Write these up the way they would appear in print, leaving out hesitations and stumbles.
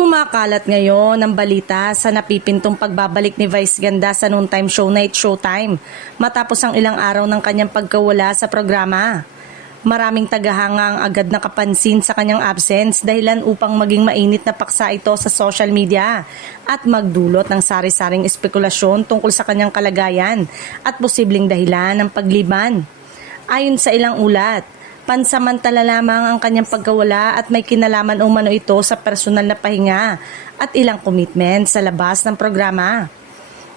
Kumakalat ngayon ang balita sa napipintong pagbabalik ni Vice Ganda sa noontime show na It's Showtime matapos ang ilang araw ng kanyang pagkawala sa programa. Maraming tagahanga ang agad nakapansin sa kanyang absence dahilan upang maging mainit na paksa ito sa social media at magdulot ng sari-saring espekulasyon tungkol sa kanyang kalagayan at posibleng dahilan ng pagliban. Ayon sa ilang ulat, pansamantala lamang ang kanyang pagkawala at may kinalaman umano ito sa personal na pahinga at ilang commitment sa labas ng programa.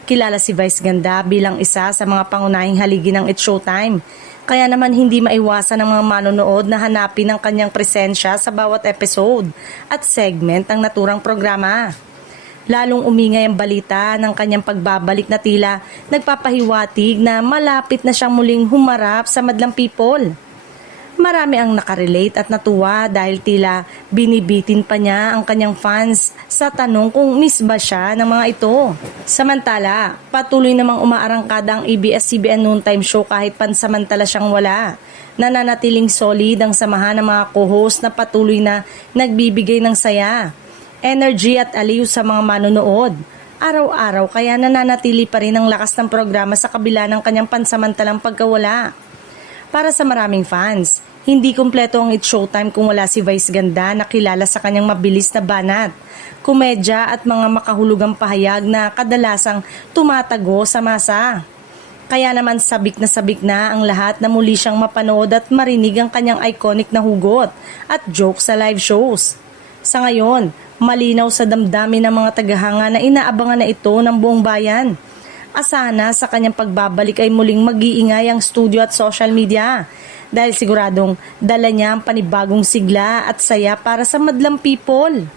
Kilala si Vice Ganda bilang isa sa mga pangunahing haligi ng It's Showtime, kaya naman hindi maiwasan ng mga manonood na hanapin ang kanyang presensya sa bawat episode at segment ng naturang programa. Lalong umingay ang balita ng kanyang pagbabalik na tila nagpapahiwatig na malapit na siyang muling humarap sa madlang people. Marami ang nakarelate at natuwa dahil tila binibitin pa niya ang kanyang fans sa tanong kung miss ba siya ng mga ito. Samantala, patuloy namang umaarangkada ang ABS-CBN noontime show kahit pansamantala siyang wala. Nananatiling solid ang samahan ng mga co-host na patuloy na nagbibigay ng saya, energy at aliw sa mga manonood. Araw-araw kaya nananatili pa rin ang lakas ng programa sa kabila ng kanyang pansamantalang pagkawala. Para sa maraming fans, hindi kumpleto ang It's Showtime kung wala si Vice Ganda na kilala sa kanyang mabilis na banat, komedya at mga makahulugang pahayag na kadalasang tumatago sa masa. Kaya naman sabik na ang lahat na muli siyang mapanood at marinig ang kanyang iconic na hugot at joke sa live shows. Sa ngayon, malinaw sa damdamin ng mga tagahanga na inaabangan na ito ng buong bayan. Asahan na sa kanyang pagbabalik ay muling mag-iingay ang studio at social media dahil siguradong dala niya ang panibagong sigla at saya para sa madlang people.